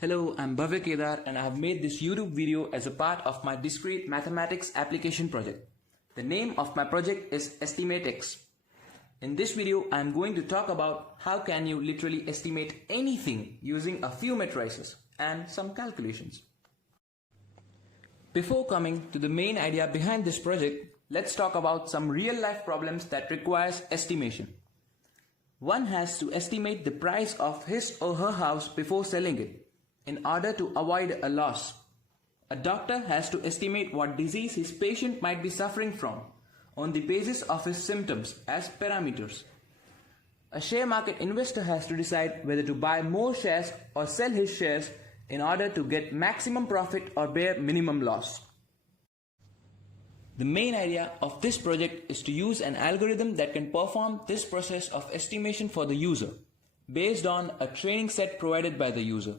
Hello, I'm Bhavya Kedar and I have made this YouTube video as a part of my Discrete Mathematics Application Project. The name of my project is EstimateX. In this video, I'm going to talk about how can you literally estimate anything using a few matrices and some calculations. Before coming to the main idea behind this project, let's talk about some real-life problems that requires estimation. One has to estimate the price of his or her house before selling it in order to avoid a loss. A doctor has to estimate what disease his patient might be suffering from on the basis of his symptoms as parameters. A share market investor has to decide whether to buy more shares or sell his shares in order to get maximum profit or bear minimum loss. The main idea of this project is to use an algorithm that can perform this process of estimation for the user based on a training set provided by the user.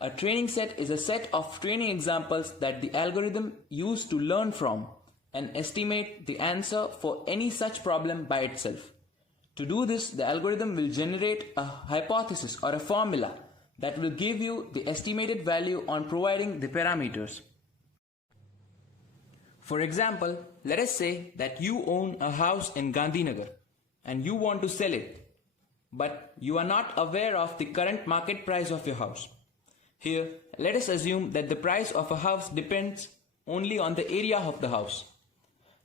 A training set is a set of training examples that the algorithm used to learn from and estimate the answer for any such problem by itself. To do this, the algorithm will generate a hypothesis or a formula that will give you the estimated value on providing the parameters. For example, let us say that you own a house in Gandhinagar and you want to sell it, but you are not aware of the current market price of your house. Here, let us assume that the price of a house depends only on the area of the house.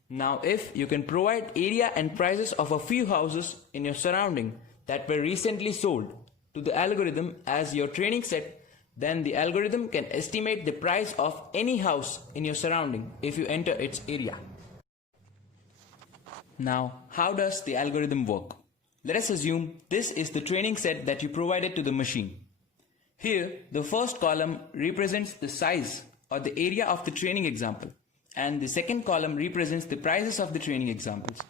Now, if you can provide area and prices of a few houses in your surrounding that were recently sold to the algorithm as your training set, then the algorithm can estimate the price of any house in your surrounding if you enter its area. Now, how does the algorithm work? Let us assume this is the training set that you provided to the machine. Here, the first column represents the size or the area of the training example, and the second column represents the prices of the training examples.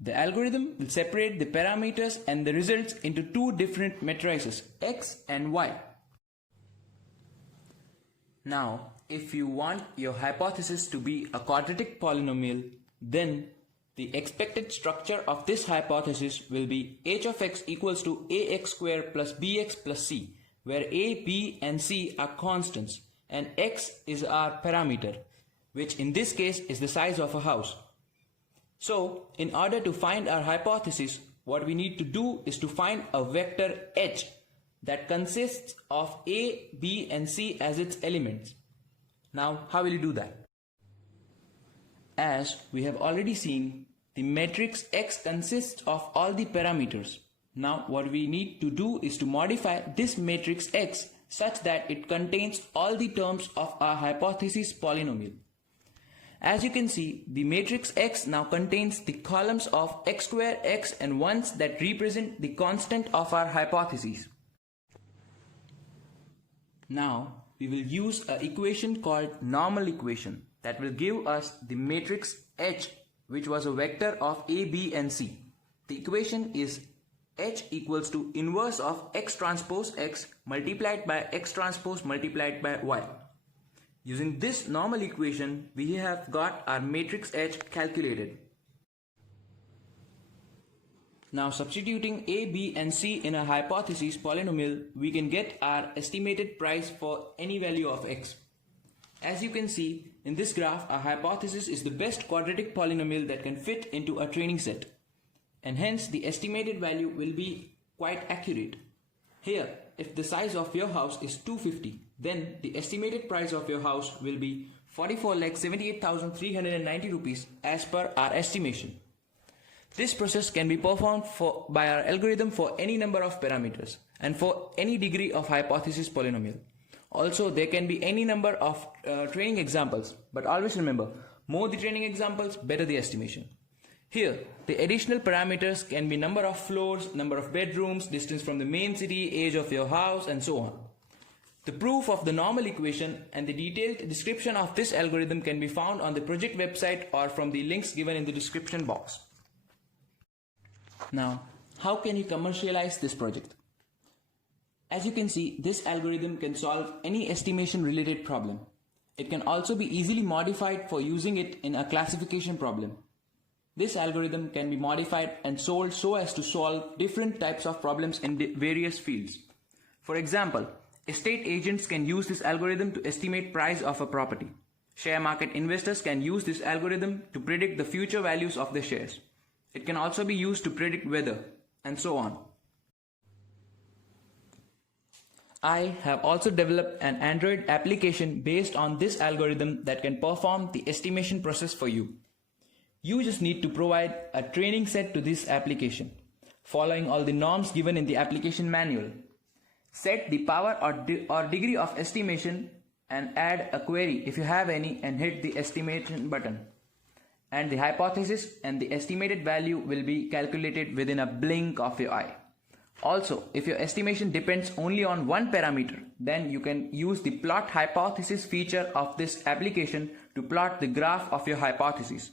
The algorithm will separate the parameters and the results into two different matrices, X and Y. Now, if you want your hypothesis to be a quadratic polynomial, then the expected structure of this hypothesis will be h of x equals to ax squared plus bx plus c, where a, b and c are constants and x is our parameter, which in this case is the size of a house. So, in order to find our hypothesis, what we need to do is to find a vector h that consists of a, b and c as its elements. Now, how will you do that? As we have already seen, the matrix X consists of all the parameters. Now, what we need to do is to modify this matrix X such that it contains all the terms of our hypothesis polynomial. As you can see, the matrix X now contains the columns of x squared, x and ones that represent the constant of our hypothesis. Now, we will use an equation called normal equation that will give us the matrix H, which was a vector of A, B and C. The equation is H equals to inverse of x transpose x multiplied by x transpose multiplied by y. Using this normal equation, we have got our matrix H calculated. Now, substituting A, B and C in a hypothesis polynomial, we can get our estimated price for any value of x. As you can see in this graph, our hypothesis is the best quadratic polynomial that can fit into a training set, and hence the estimated value will be quite accurate. Here, if the size of your house is 250, then the estimated price of your house will be 44,78,390 rupees as per our estimation. This process can be performed by our algorithm for any number of parameters and for any degree of hypothesis polynomial. Also, there can be any number of training examples, but always remember, more the training examples, better the estimation. Here, the additional parameters can be number of floors, number of bedrooms, distance from the main city, age of your house, and so on. The proof of the normal equation and the detailed description of this algorithm can be found on the project website or from the links given in the description box. Now, how can you commercialize this project? As you can see, this algorithm can solve any estimation related problem. It can also be easily modified for using it in a classification problem. This algorithm can be modified and sold so as to solve different types of problems in various fields. For example, estate agents can use this algorithm to estimate price of a property. Share market investors can use this algorithm to predict the future values of their shares. It can also be used to predict weather, and so on. I have also developed an Android application based on this algorithm that can perform the estimation process for you. You just need to provide a training set to this application, following all the norms given in the application manual. Set the power or degree of estimation and add a query if you have any and hit the estimation button. And the hypothesis and the estimated value will be calculated within a blink of your eye. Also, if your estimation depends only on one parameter, then you can use the plot hypothesis feature of this application to plot the graph of your hypothesis.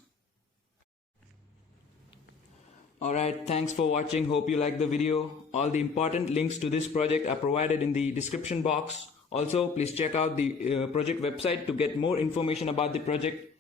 Alright, thanks for watching. Hope you liked the video. All the important links to this project are provided in the description box. Also, please check out the project website to get more information about the project.